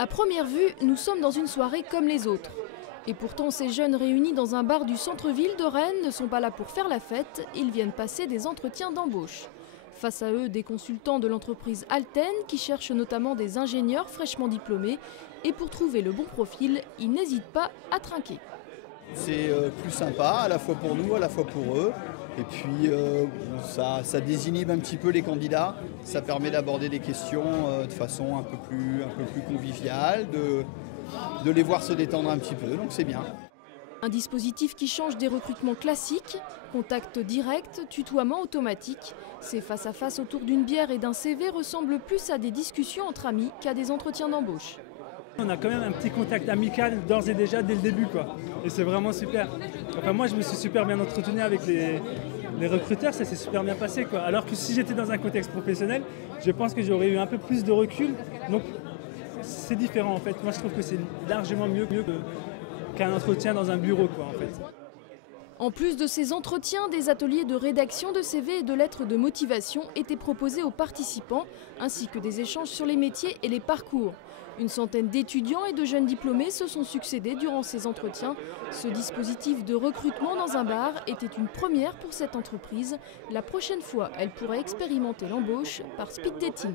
À première vue, nous sommes dans une soirée comme les autres. Et pourtant, ces jeunes réunis dans un bar du centre-ville de Rennes ne sont pas là pour faire la fête, ils viennent passer des entretiens d'embauche. Face à eux, des consultants de l'entreprise Alten qui cherchent notamment des ingénieurs fraîchement diplômés. Et pour trouver le bon profil, ils n'hésitent pas à trinquer. C'est plus sympa, à la fois pour nous, à la fois pour eux. Et puis ça désinhibe un petit peu les candidats. Ça permet d'aborder des questions de façon un peu plus conviviale, de les voir se détendre un petit peu, donc c'est bien. Un dispositif qui change des recrutements classiques, contact direct, tutoiement automatique. Ces face-à-face autour d'une bière et d'un CV ressemblent plus à des discussions entre amis qu'à des entretiens d'embauche. On a quand même un petit contact amical d'ores et déjà dès le début, quoi. Et c'est vraiment super. Enfin, moi, je me suis super bien entretenu avec les recruteurs, ça s'est super bien passé, quoi. Alors que si j'étais dans un contexte professionnel, je pense que j'aurais eu un peu plus de recul. Donc, c'est différent, en fait. Moi, je trouve que c'est largement mieux qu'un entretien dans un bureau, quoi, en fait. En plus de ces entretiens, des ateliers de rédaction de CV et de lettres de motivation étaient proposés aux participants, ainsi que des échanges sur les métiers et les parcours. Une centaine d'étudiants et de jeunes diplômés se sont succédés durant ces entretiens. Ce dispositif de recrutement dans un bar était une première pour cette entreprise. La prochaine fois, elle pourrait expérimenter l'embauche par speed dating.